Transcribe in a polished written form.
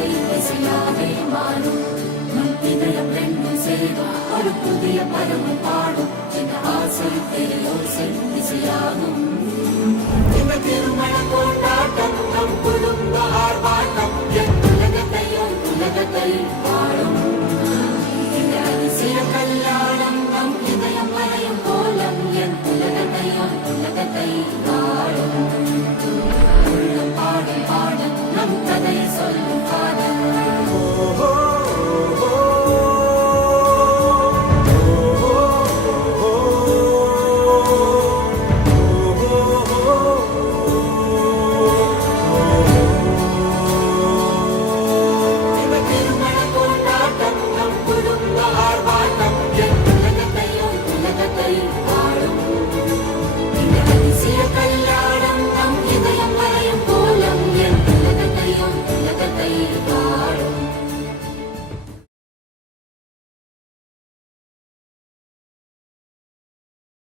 ஆசை இசையாவே மாறும். நம் இதயம் ரெண்டும் சேரும் ஒரு புதிய பருவம் பாடும். இந்த ஆசை பெரியோசை இசையாகும். இந்த திருமண